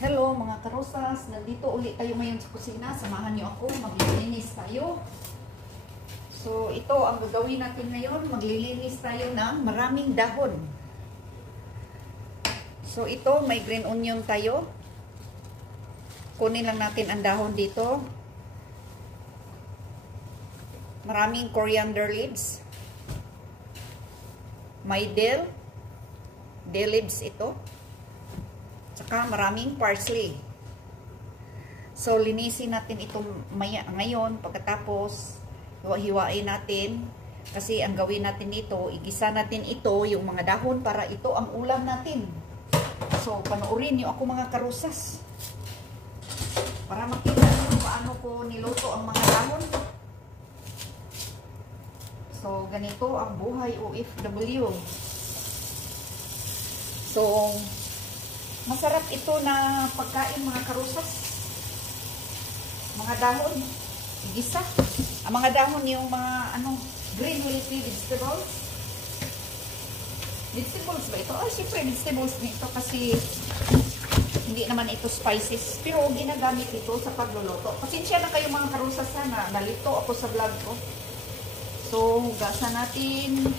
Hello mga karosas, nandito ulit tayo ngayon sa kusina. Samahan niyo ako, maglilinis tayo. So ito ang gagawin natin ngayon, maglilinis tayo ng maraming dahon. So ito, may green onion tayo. Kunin lang natin ang dahon dito. Maraming coriander leaves. May dill leaves ito. Saka maraming parsley. So, linisin natin itong ngayon. Pagkatapos, hiwa-hiwain natin. Kasi ang gawin natin dito, igisa natin ito, yung mga dahon, para ito ang ulam natin. So, panoorin niyo ako mga karusas. Para makita niyo paano ko niluto ang mga dahon. So, ganito ang buhay OFW. So, masarap ito na pagkain mga karusas. Mga dahon, igisa. Ang mga dahon yung mga green leafy vegetables. Vegetables ba ito? Oh, syempre vegetables nito kasi hindi naman ito spices. Pero ginagamit ito sa pagluluto. Pasensya na kayo mga karusas, sana nalito ako sa vlog ko. So, hugasan natin.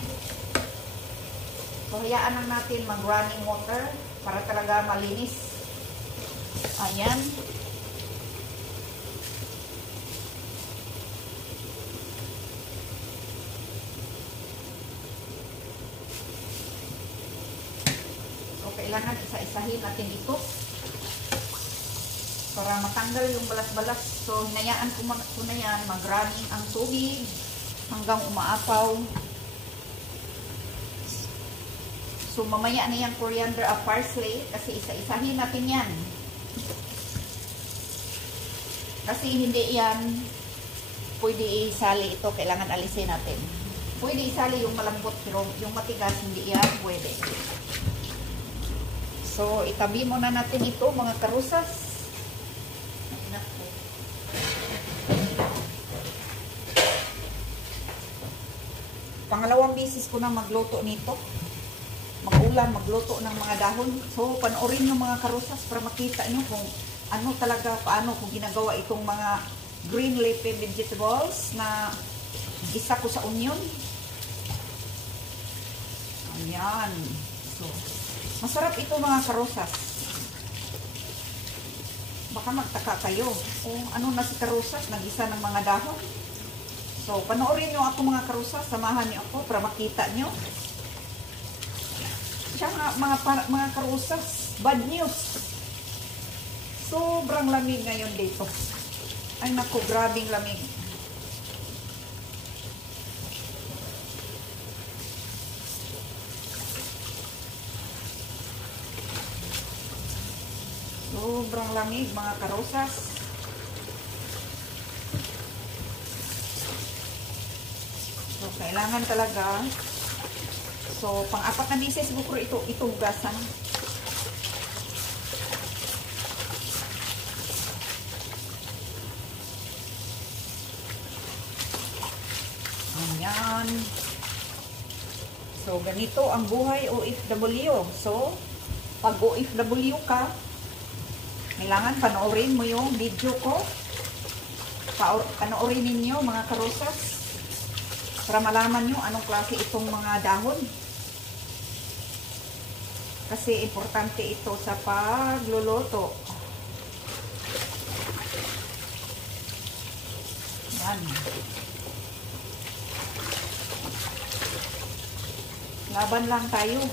So, hayaan lang natin mag-running water para talaga malinis. Ayan. So, kailangan isa-isahin natin ito para matanggal yung balas-balas. So, hinayaan ko na yan, mag-running ang tubig hanggang umaapaw. So, mamaya na yung coriander at parsley kasi isa-isahin natin yan. Kasi hindi yan pwede isali ito. Kailangan alisin natin. Pwede isali yung malambot pero yung matigas hindi yan pwede. So, itabi muna natin ito mga karusas. Pangalawang bisis ko na magluto nito. Magluto ng mga dahon. So, panoorin nyo mga karusas para makita nyo kung ano talaga, paano kung ginagawa itong mga green leafy vegetables na gisa ko sa onion. Ayan. So, masarap ito mga karusas. Baka magtaka kayo kung ano na si karusas, nagisa ng mga dahon. So, panoorin nyo ako mga karusas, samahan nyo ako para makita nyo. Tsaka mga karusas, bad news. Sobrang lamig ngayon dito. Ay naku, grabing lamig. Sobrang lamig mga karusas. So, kailangan talaga. So, pang-apat na bisis siguro ito hugasan. Ayan. So, ganito ang buhay OFW. So, pag OFW ka, kailangan panoorin mo yung video ko. Panoorin ninyo mga karusas para malaman nyo anong klase itong mga dahon. Kasi importante ito sa pagluluto. Yan. Laban lang tayo.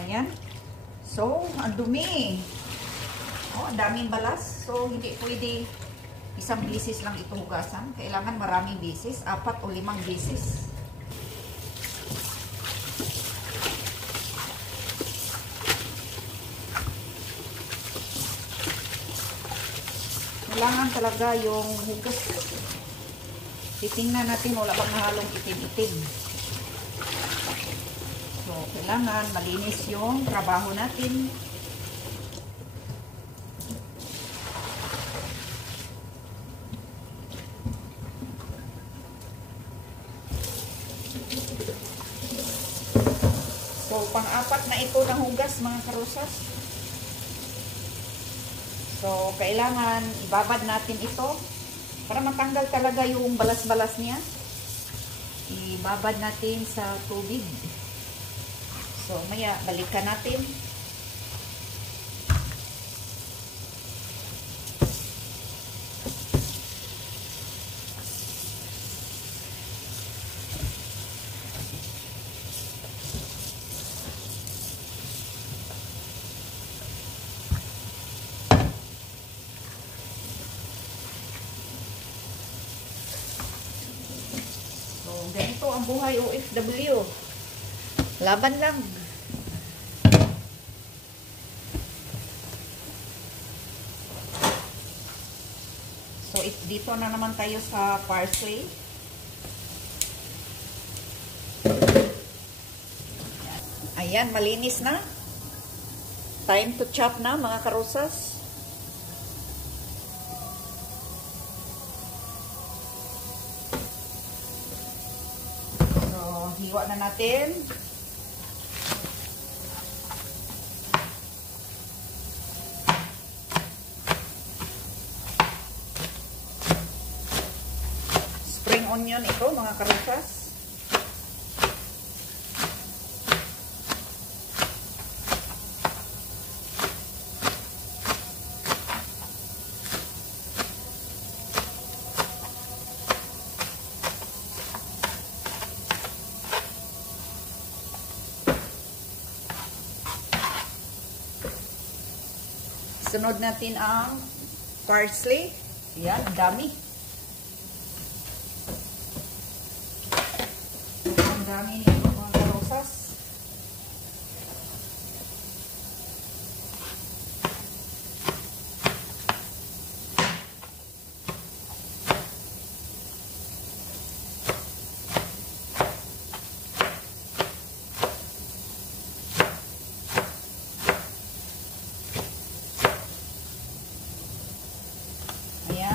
Ayan. So, ang dumi. Oh, ang daming balas. So, hindi pwede isang bisis lang ito hugasan. Kailangan maraming bisis. 4 o 5 bisis. Kailangan talaga yung hugas. Titingnan natin wala bang nahalong itim-itim. So, kailangan malinis yung trabaho natin. So, pang-apat na ito na hugas mga karusas. So, kailangan ibabad natin ito para matanggal talaga yung balas-balas niya. Ibabad natin sa tubig. So, maya balikan natin. Ganito ang buhay OFW. Laban lang. So, dito na naman tayo sa parsley. Ayan, malinis na. Time to chop na mga karusas. Hiwa na natin. Spring onion ito mga karusas. Sunod natin ang parsley. Yan, ang dami. Ang dami nito mga karusas.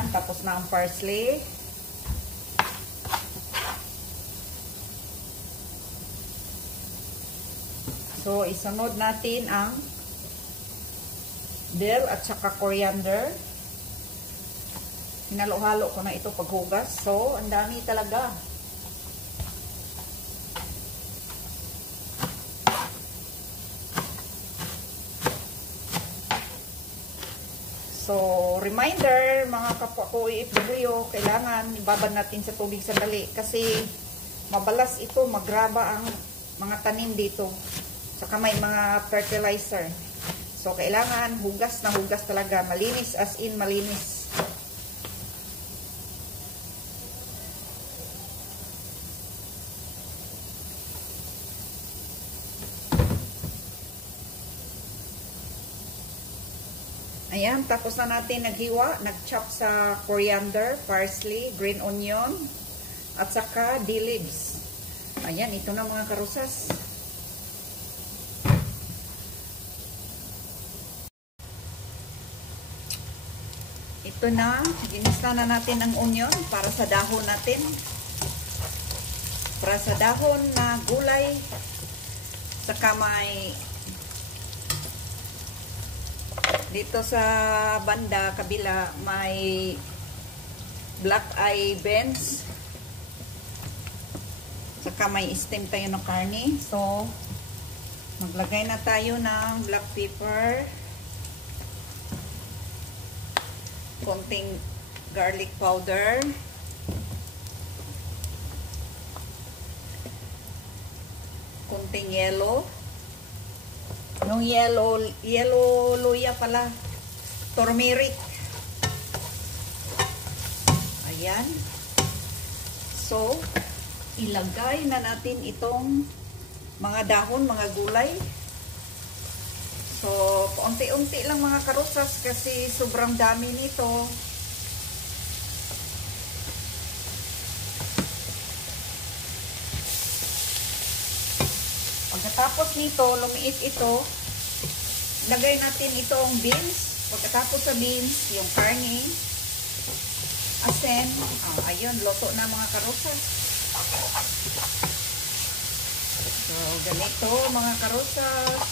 Tapos na ang parsley. So, isunod natin ang dill at saka coriander. Hinalo-halo ko na ito paghugas. So, ang dami talaga. So, reminder, mga kapwa ko OFW, kailangan ibabad natin sa tubig sandali kasi mabalas ito, magraba ang mga tanim dito. Saka may mga fertilizer. So, kailangan hugas na hugas talaga. Malinis, as in malinis. Ayan, tapos na natin naghiwa, nag-chop sa coriander, parsley, green onion, at saka dill leaves. Ayan, ito na mga karusas. Ito na, ginisa na natin ang onion para sa dahon natin. Para sa dahon na gulay, saka may dito sa banda kabila may black eye beans, saka may stem tayo ng karne. So maglagay na tayo ng black pepper, konting garlic powder, konting yellow. Yung yellow luya pala, turmeric. Ayan. So, ilagay na natin itong mga dahon, mga gulay. So, unti-unti lang mga karusas kasi sobrang dami nito. Pagkatapos nito, lumiit ito, lagay natin itong beans. Pagkatapos sa beans, yung karne, asin. Ayun, luto na mga karusas. So, ganito mga karosas.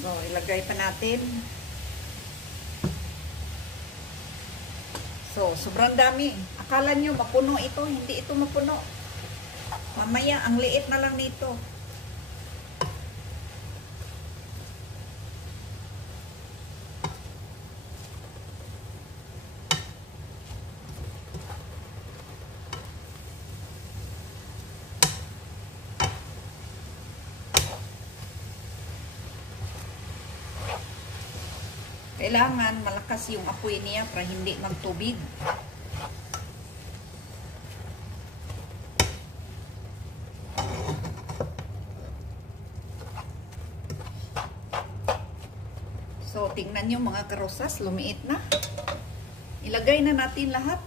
So, ilagay pa natin. So, sobrang dami. Akala nyo mapuno ito. Hindi ito mapuno. Mamaya, ang liit na lang nito. Kailangan malakas yung apoy niya para hindi magtubig. So, tingnan nyo mga karosas, lumiit na. Ilagay na natin lahat.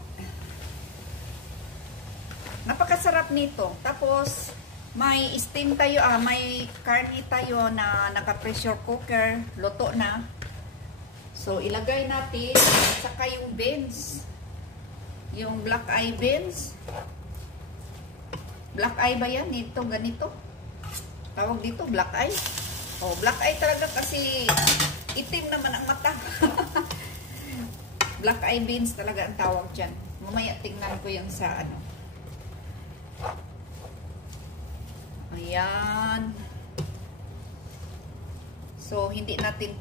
Napakasarap nito. Tapos, may steam tayo, may karne tayo na naka-pressure cooker, luto na. So, ilagay natin, saka yung beans. Yung black eye beans. Black eye ba yan? Ito, ganito. Tawag dito, black eye. Oh, black eye talaga kasi itim naman ang mata. Black eye beans talaga ang tawag dyan. Mamaya tingnan ko yung sa ano. Ayan. So, hindi natin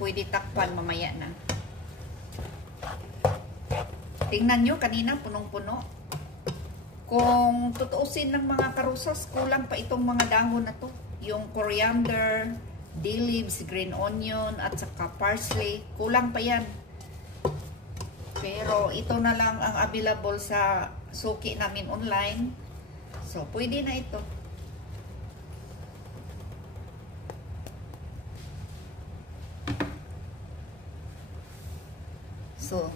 pwede takpan mamaya na. Tingnan nyo, kanina punong-puno. Kung tutuusin ng mga karosas, kulang pa itong mga dahon na to. Yung coriander, bay leaves, green onion, at saka parsley. Kulang pa yan. Pero ito na lang ang available sa suki namin online. So, pwede na ito. So,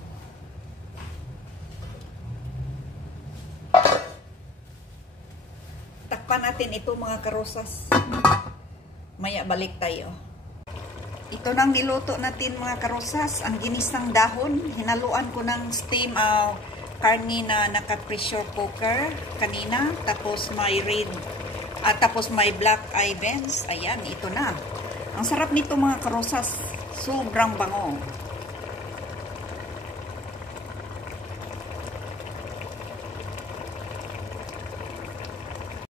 takpan natin ito mga karosas. Maya balik tayo. Ito nang niluto natin mga karosas. Ang ginisang dahon. Hinaluan ko ng steam karne na naka-pressure cooker kanina. Tapos may red. Tapos may black eye beans. Ayan, ito na. Ang sarap nito mga karosas. Sobrang bango.